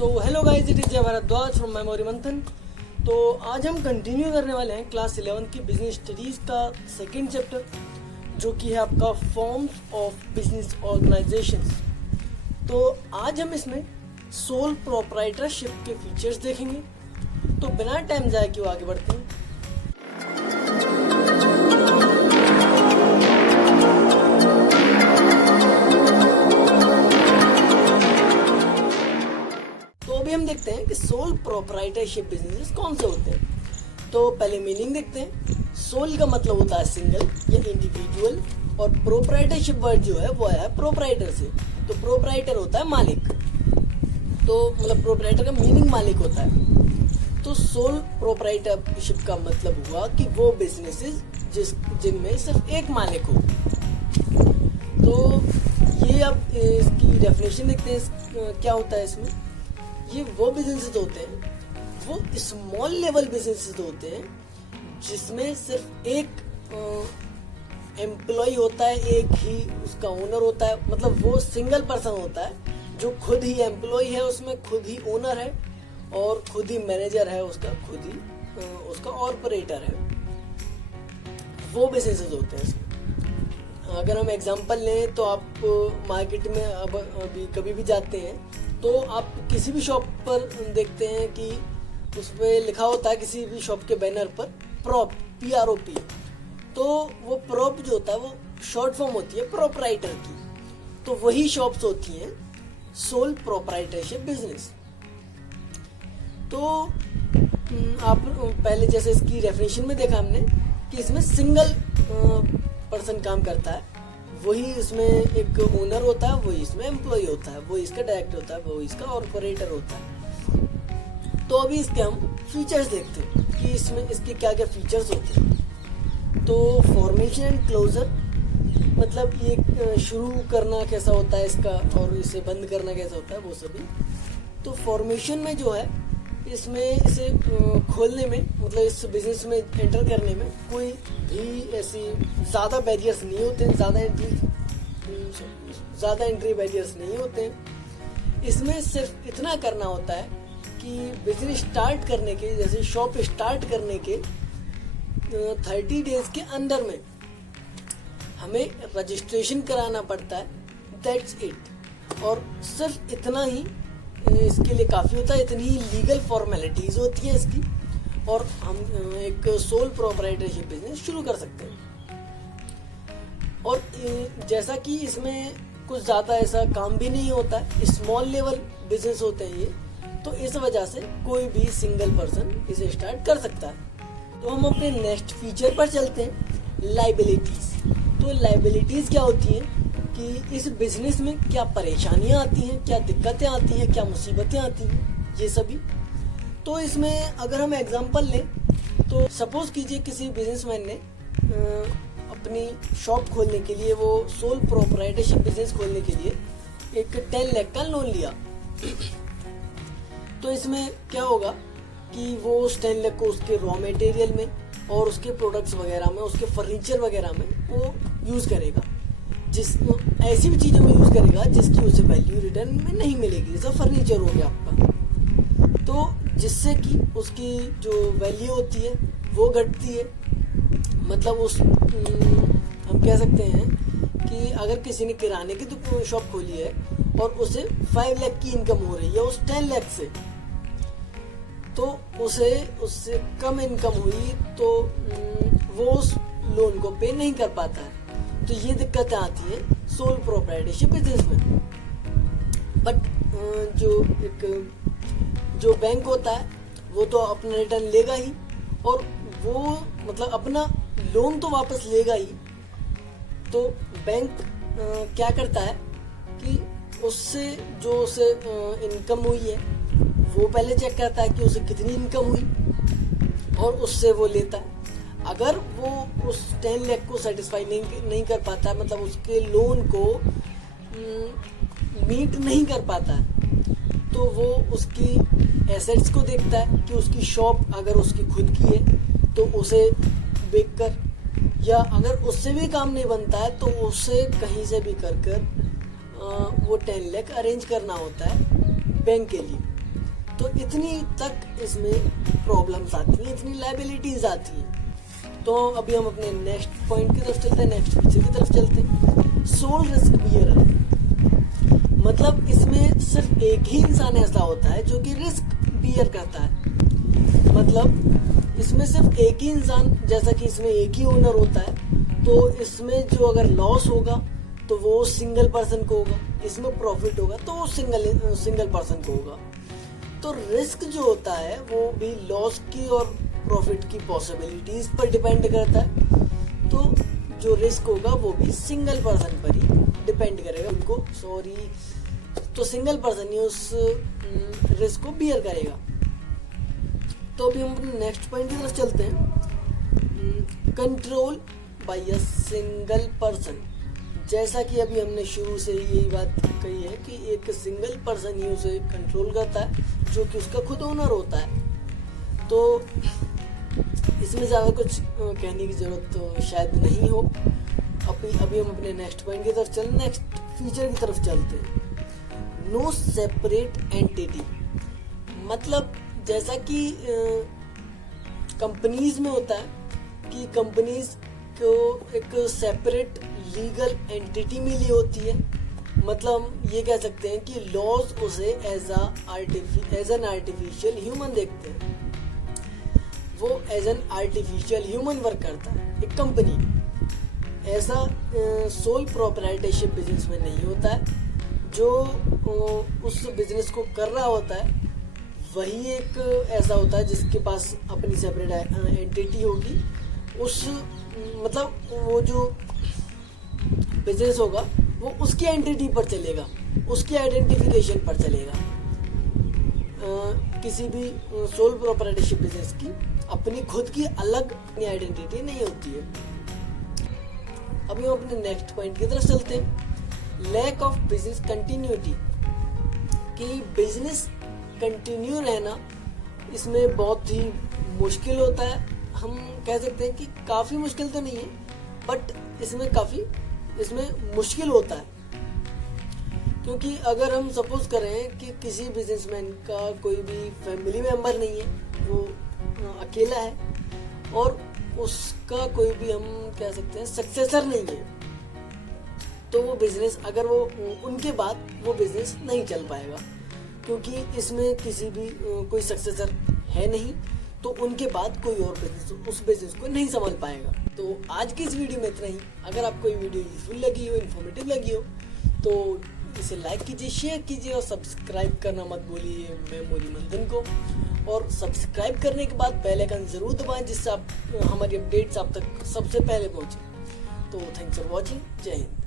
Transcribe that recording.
So hello guys, it is जय Bhardwaj from memory मंथन। तो आज हम कंटिन्यू करने वाले हैं क्लास 11 की बिजनेस स्टडीज़ का सेकंड चैप्टर, जो कि है आपका फॉर्म्स ऑफ बिजनेस ऑर्गेनाइजेशंस। तो आज हम इसमें सोल प्रोप्राइटरशिप के फीचर्स देखेंगे। तो बिना टाइम जाए क्यों आगे बढ़ते हैं। हम देखते हैं कि सोल प्रोप्राइटरशिप बिजनेस कौन से होते हैं। तो पहले मीनिंग देखते हैं। सोल का मतलब होता है सिंगल या इंडिविजुअल, और प्रोप्राइटरशिप वर्ड जो है वो है प्रोप्राइटर से। तो प्रोप्राइटर होता है मालिक, तो मतलब प्रोप्राइटर का मीनिंग मालिक होता है। तो सोल प्रोप्राइटरशिप का मतलब हुआ कि वो बिजनेसेस जिनमें सिर्फ एक मालिक हो। तो ये अब इसकी डेफिनेशन देखते हैं क्या होता है इसमें। ये वो बिजनेसेस होते हैं, वो स्मॉल लेवल बिजनेसेस होते हैं जिसमें सिर्फ एक एम्प्लॉय होता है, एक ही उसका ओनर होता है। मतलब वो सिंगल पर्सन होता है जो खुद ही एम्प्लॉय है, उसमें खुद ही ओनर है और खुद ही मैनेजर है, उसका खुद ही उसका ऑपरेटर है। वो बिजनेसेस होते हैं इसमें। अगर हम एग्जांपल लें तो आप मार्केट में अभी कभी भी जाते हैं तो आप किसी भी शॉप पर देखते हैं कि उस पर लिखा होता है, किसी भी शॉप के बैनर पर प्रॉप, PROP। तो वो प्रॉप जो होता है वो शॉर्ट फॉर्म होती है प्रोप्राइटर की। तो वही शॉप्स होती हैं सोल प्रोप्राइटरशिप बिजनेस। तो आप पहले जैसे इसकी डेफिनेशन में देखा हमने कि इसमें सिंगल पर्सन काम करता है, वही इसमें एक ओनर होता है, वही इसमें एम्प्लॉय होता है, वही इसका डायरेक्टर होता है, वही इसका ऑपरेटर होता है। तो अभी इसके हम फीचर्स देखते हैं कि इसमें इसके क्या क्या फीचर्स होते हैं। तो फॉर्मेशन एंड क्लोजर, मतलब ये शुरू करना कैसा होता है इसका और इसे बंद करना कैसा होता है वो सभी। तो फॉर्मेशन में जो है इसमें इसे खोलने में, मतलब इस बिजनेस में एंटर करने में कोई भी ऐसी ज़्यादा बैरियर्स नहीं होते हैं, ज़्यादा एंट्री बैरियर्स नहीं होते हैं। इसमें सिर्फ इतना करना होता है कि बिजनेस स्टार्ट करने के, जैसे शॉप स्टार्ट करने के 30 डेज के अंदर में हमें रजिस्ट्रेशन कराना पड़ता है। That's it. और सिर्फ इतना ही इसके लिए काफ़ी होता है, इतनी ही लीगल फॉर्मेलिटीज़ होती हैं इसकी, और हम एक सोल प्रोप्राइटरशिप बिजनेस शुरू कर सकते हैं। और जैसा कि इसमें कुछ ज़्यादा ऐसा काम भी नहीं होता है, स्मॉल लेवल बिजनेस होते हैं ये, तो इस वजह से कोई भी सिंगल पर्सन इसे स्टार्ट कर सकता है। तो हम अपने नेक्स्ट फीचर पर चलते हैं, लाइबिलिटीज़। तो लाइबिलिटीज़ क्या होती हैं कि इस बिजनेस में क्या परेशानियां आती हैं, क्या दिक्कतें आती हैं, क्या मुसीबतें आती हैं, ये सभी। तो इसमें अगर हम एग्जांपल लें तो सपोज कीजिए किसी बिजनेसमैन ने अपनी शॉप खोलने के लिए, वो सोल प्रोप्राइटरशिप बिजनेस खोलने के लिए एक 10 लाख का लोन लिया। तो इसमें क्या होगा कि वो उस 10 लाख को उसके रॉ मटेरियल में और उसके प्रोडक्ट्स वगैरह में, उसके फर्नीचर वगैरह में वो यूज़ करेगा, ऐसी भी चीज़ों में यूज़ करेगा जिसकी उसे वैल्यू रिटर्न में नहीं मिलेगी। जैसा फर्नीचर हो गया आपका, तो जिससे कि उसकी जो वैल्यू होती है वो घटती है। मतलब हम कह सकते हैं कि अगर किसी ने किराने की तो शॉप खोली है और उसे 5 लाख की इनकम हो रही है उस 10 लाख से, तो उससे कम इनकम हुई तो वो उस लोन को पे नहीं कर पाता है। तो ये दिक्कतें आती है सोल प्रोप्राइटरशिप बिजनेस में। बट जो बैंक होता है वो तो अपना रिटर्न लेगा ही, और वो मतलब अपना लोन तो वापस लेगा ही। तो बैंक क्या करता है कि उससे जो उसे इनकम हुई है वो पहले चेक करता है कि उसे कितनी इनकम हुई और उससे वो लेता है। अगर वो उस 10 लाख को सेटिस्फाई नहीं कर पाता, मतलब उसके लोन को मीट नहीं कर पाता है, तो वो उसकी एसेट्स को देखता है कि उसकी शॉप अगर उसकी खुद की है तो उसे बेचकर, या अगर उससे भी काम नहीं बनता है तो उसे कहीं से भी कर वो 10 लाख अरेंज करना होता है बैंक के लिए। तो इतनी तक इसमें प्रॉब्लम्स आती हैं, इतनी लायबिलिटीज आती हैं। तो अभी हम अपने नेक्स्ट पॉइंट की तरफ चलते हैं, नेक्स्ट फीचर की तरफ चलते हैं। सोल रिस्क बियरर, मतलब इसमें सिर्फ एक ही इंसान ऐसा होता है जो कि रिस्क बियर करता है। मतलब इसमें सिर्फ एक ही इंसान, जैसा कि इसमें एक ही ओनर होता है, तो इसमें जो अगर लॉस होगा तो वो सिंगल पर्सन को होगा, इसमें प्रॉफिट होगा तो वो सिंगल पर्सन को होगा। तो रिस्क जो होता है वो भी लॉस की और प्रॉफिट की पॉसिबिलिटीज पर डिपेंड करता है। तो जो रिस्क होगा वो भी सिंगल पर्सन पर ही डिपेंड करेगा, उनको तो सिंगल पर्सन ही उस रिस्क को बियर करेगा। तो अभी हम नेक्स्ट पॉइंट की तरफ चलते हैं। Control by a single person, जैसा कि अभी हमने शुरू से यही बात कही है कि एक सिंगल पर्सन ही उसे कंट्रोल करता है, जो कि उसका खुद ओनर होता है। तो इसमें ज़्यादा कुछ कहने की ज़रूरत तो शायद नहीं हो। अभी हम अपने नेक्स्ट पॉइंट की तरफ नेक्स्ट फीचर की तरफ चलते हैं। नो सेपरेट एंटिटी, मतलब जैसा कि कंपनीज में होता है कि कंपनीज को एक सेपरेट लीगल एंटिटी मिली होती है। मतलब हम ये कह सकते हैं कि लॉज उसे एज एन आर्टिफिशियल ह्यूमन देखते हैं, वो as an artificial human work करता है। एक कंपनी ऐसा सोल प्रोप्राइटरशिप बिजनेस में नहीं होता है। जो उस बिजनेस को कर रहा होता है वही एक ऐसा होता है जिसके पास अपनी सेपरेट एंटिटी होगी। उस मतलब वो जो बिजनेस होगा वो उसकी एंटिटी पर चलेगा, उसकी आइडेंटिफिकेशन पर चलेगा। किसी भी सोल प्रोप्राइटरशिप बिजनेस की अपनी खुद की अलग अपनी आइडेंटिटी नहीं होती है। अभी हम अपने नेक्स्ट पॉइंट की तरफ चलते हैं। लैक ऑफ बिजनेस कंटिन्यूटी, कि बिजनेस कंटिन्यू रहना इसमें बहुत ही मुश्किल होता है। हम कह सकते हैं कि काफ़ी मुश्किल तो नहीं है, बट इसमें मुश्किल होता है। क्योंकि अगर हम सपोज करें कि किसी बिजनेसमैन का कोई भी फैमिली मेंबर नहीं है, वो अकेला है और उसका कोई भी हम कह सकते हैं सक्सेसर नहीं है, तो वो बिजनेस अगर वो उनके बाद वो बिजनेस नहीं चल पाएगा। क्योंकि इसमें किसी भी कोई सक्सेसर है नहीं, तो उनके बाद कोई और बिजनेस उस बिजनेस को नहीं संभाल पाएगा। तो आज की इस वीडियो में इतना ही। अगर आपको ये वीडियो यूजफुल लगी हो, इन्फॉर्मेटिव लगी हो, तो इसे लाइक कीजिए, शेयर कीजिए और सब्सक्राइब करना मत भूलिए मेमोरी मंथन को। और सब्सक्राइब करने के बाद बेल आइकन जरूर दबाएं, जिससे हमारी अपडेट्स आप तक सबसे पहले पहुंचे। तो थैंक्स फॉर वॉचिंग। जय हिंद।